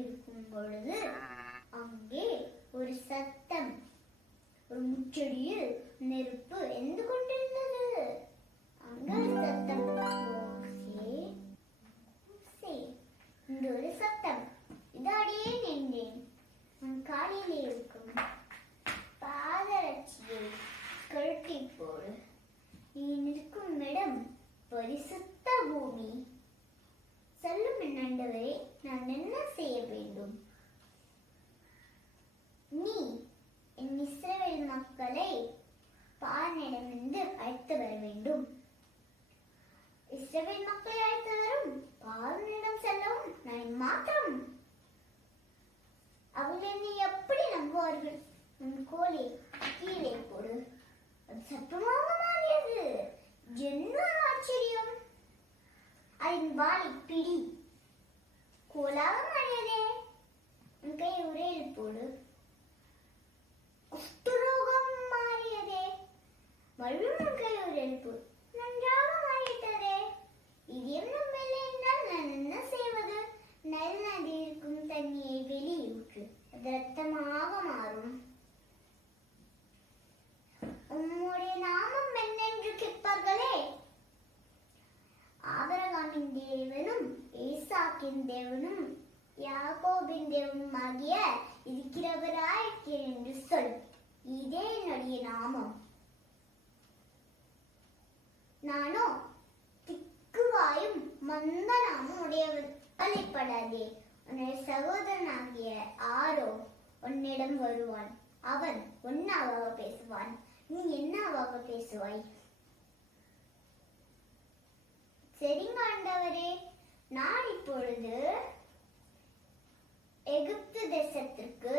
கொண்டிருக்கும் பொழுது அங்கே ஒரு சத்தம். ஒரு முச்செடியில் நெருப்பு எரிந்து கொண்டிருந்தது. அங்கே ஒரு சத்தம். இந்த ஒரு சத்தம். இதாடியே நின்றேன். உன் காலிலே இருக்கும் பாதரட்சியை கழட்டி போடு. நீ நிற்கும் இடம் பரிசுத்த பூமி. சொல்லும் என் ஆண்டவரே, நான் என்ன செய்ய வேண்டும்? நீ என் இஸ்ரவேல் மக்களை பார்வோனிடமிருந்து அழைத்து வர வேண்டும். இஸ்ரவேல் மக்களை அழைத்து வரும் பார்வோனிடம் செல்லவும் நான் மாத்திரம். அவர்கள் என்னை எப்படி நம்புவார்கள்? உன் கோலை கீழே போடு. அது சத்தமாக மாறியது. என்ன ஆச்சரியம்! அதன் வாளை பிடி. கோலாக மாறியதே. உன் கை உரையில் போடு. குஷ்டரோகம் மாறியதே. மறுபடியும் கை உரையில் போடு. நன்றாக மாறிவிட்டதே. இது என்ன மேலே என்றால் நான் என்ன செய்வது? நல் நதி இருக்கும் தண்ணியை வெளியூற்று. அது ரத்தமாக மாறும். உம்முடைய நாமம் என்னென்று கேட்பார்களே. ஆபிரகாமின் தேவனும் ஈசாக்கின் தேவனும் யாக்கோபின் தேவனும் ஆகிய இருக்கிறவராயிருக்கிறேன் என்று சொல். இதே என்னுடைய நாமம். நானோ திக்குவாயும் மந்த நாமம் உடையவர். கவலைப்படாதே. உன்னுடைய சகோதரனாகிய ஆரோ உன்னிடம் வருவான். அவன் ஒன்னாவாக பேசுவான். நீ என்னவாக பேசுவாய்? சரிங்க ஆண்டவரே, நான் இப்பொழுது எகிப்து தேசத்திற்கு